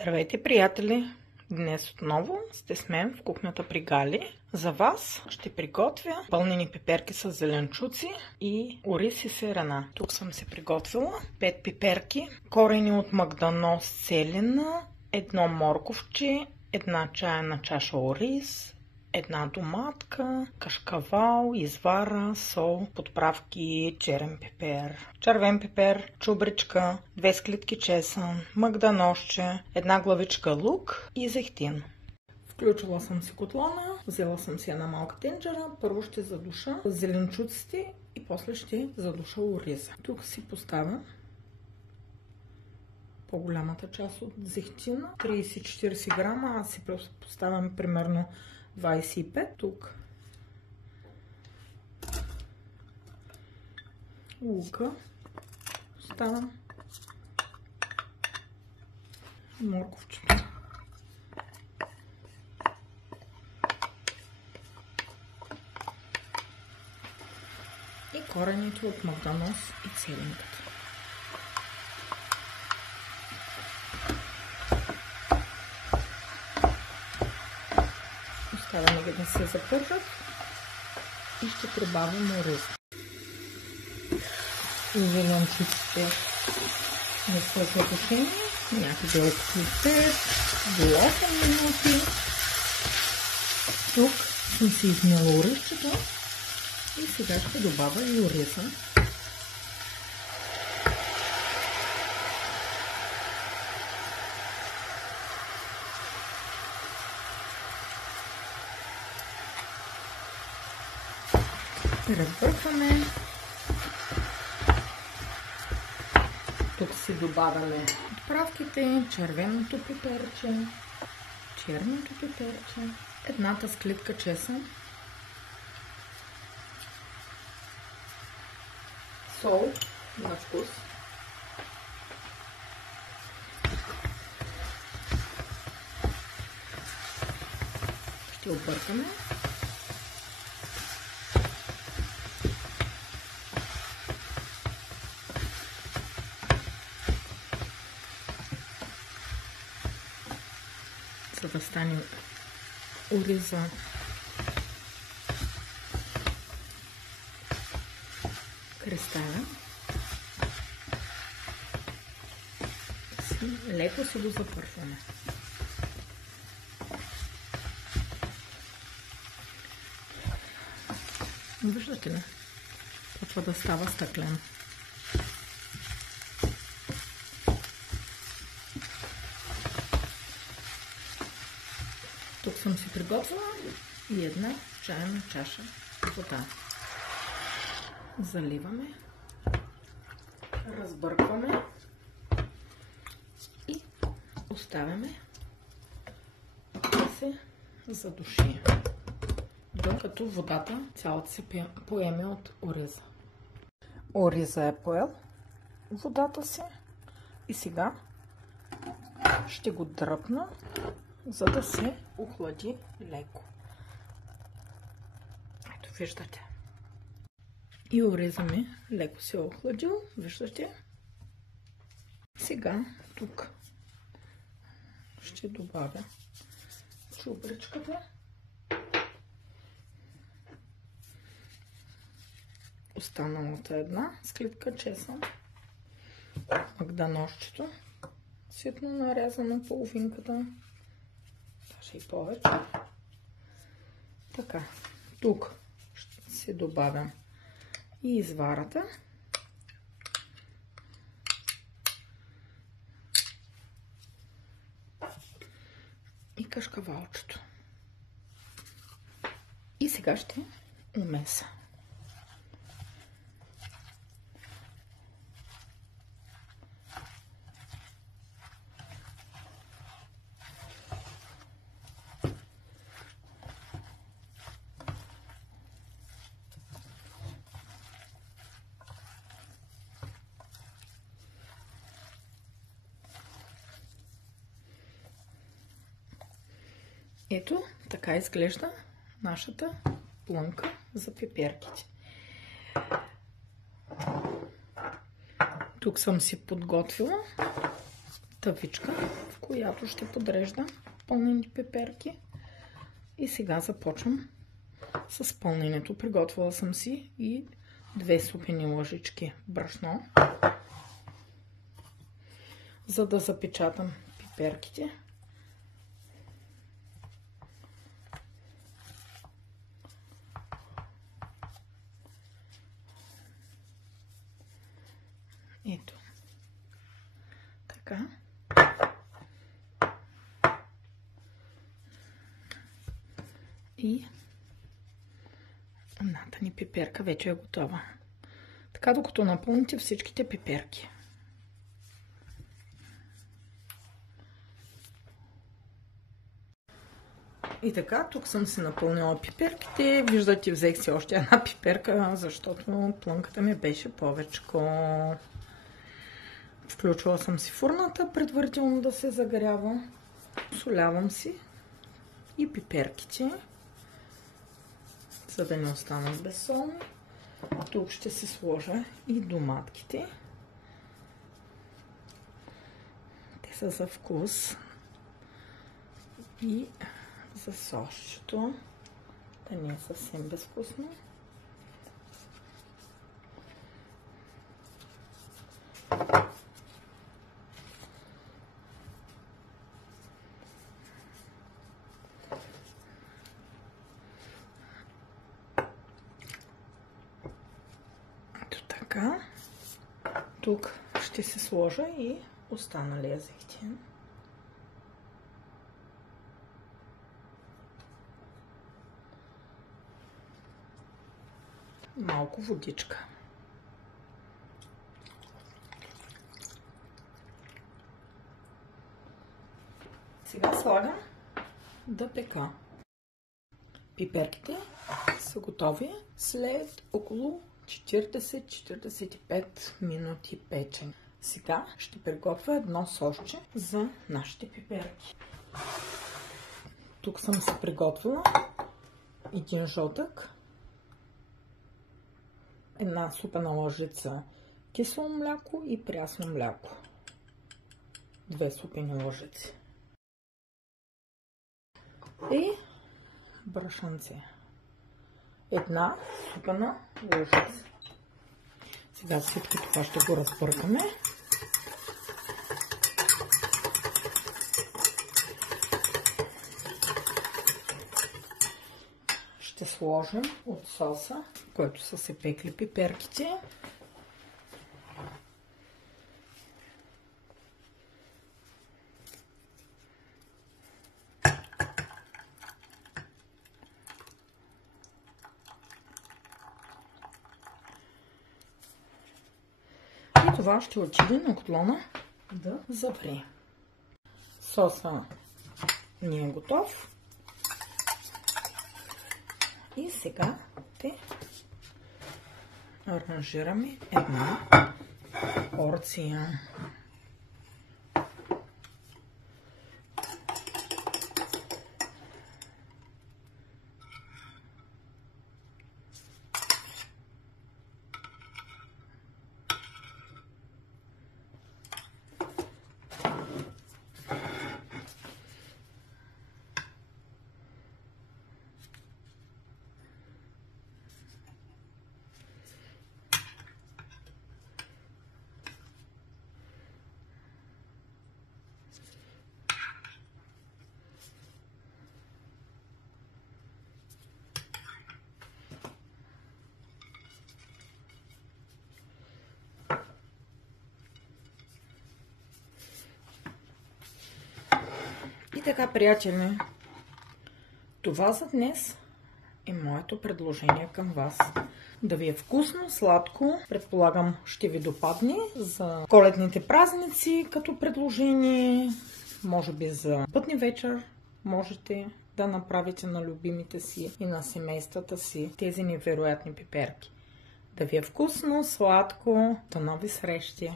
Здравейте, приятели! Днес отново сте с мен в кухнята при Гали. За вас ще приготвя пълнени пиперки с зеленчуци и ориз и сирена. Тук съм се приготвила 5 пиперки, корени от магданоз целина, 1 морковче, 1 чайна чаша ориз, 1 доматка, кашкавал, извара, сол, подправки, черен пипер, червен пипер, чубричка, 2 склитки чесън, магданозче, 1 главичка лук и зехтин. Включила съм си котлона, взела съм си една малка тенджера, първо ще задуша зеленчуците и после ще задуша ориза. Тук си поставя по-голямата част от зехтина, 30-40 грама, аз си поставям примерно 25. Тук лука поставям, морковчето, и корените от магданоз и целинката. Оставяме да се запържат и ще прибавим ориз. Зеленчуците не са задушени, някъде около 5 до 8 минути. Тук съм си измила оризчето и сега ще добавя и ориза. Разбъркваме. Тук си добавяме подправките, червеното пиперче, черното пиперче, 1 склитка чесън, сол на вкус, ще объркаме. За да стане ориза кристален, леко си го запършваме. Виждате ли? Почва да става стъклен. Тук съм си приготвила и 1 чайна чаша вода. Заливаме, разбъркваме и оставяме да се задуши, докато водата цялата се поеме от ориза. Ориза е поел водата си и сега ще го дръпна, за да се охлади леко. Ето, виждате. И ориза ми леко се е охладил, виждате. Сега тук ще добавя чубричката, останалата 1 склитка чесън, магданозчето, ситно нарязано половинката, даже и повече. Така, тук ще си добавям и изварата, и кашкавалчето. И сега ще умеса. Ето, така изглежда нашата плънка за пиперките. Тук съм си подготвила тавичка, в която ще подрежда пълнени пеперки. И сега започвам с пълненето. Приготвила съм си и 2 супени лъжички брашно, за да запечатам пеперките. Ето. Така. И едната ни пеперка вече е готова. Така, докато напълните всичките пеперки. И така, тук съм си напълнила пеперките. Виждате, взех си още една пеперка, защото плънката ми беше повечко. Включила съм си фурната, предварително да се загрява. Солявам си и пеперките, за да не останат безсолни. Тук ще се сложа и доматките. Те са за вкус и за сосчето, да не е съвсем безвкусно. Ето така. Тук ще се сложа и останалия зехтин. Малко водичка. Сега слагам да пека. Пеперките са готови след около 40-45 минути печене. Сега ще приготвя едно сосче за нашите пеперки. Тук съм си приготвила един жълтък, една супена лъжица кисело мляко и прясно мляко. 2 супени лъжици. И брашънце. Една супена лъжица. Сега всичко това ще го разбъркаме. Ще сложим от соса, в който са се пекли пеперките. И това ще отиде на котлона да завре. Соса ни е готов. И сега ще аранжираме една порция. И така, приятели, това за днес е моето предложение към вас. Да ви е вкусно, сладко, предполагам ще ви допадне за коледните празници като предложение, може би за пътни вечер можете да направите на любимите си и на семействата си тези невероятни пеперки. Да ви е вкусно, сладко, до нови срещи!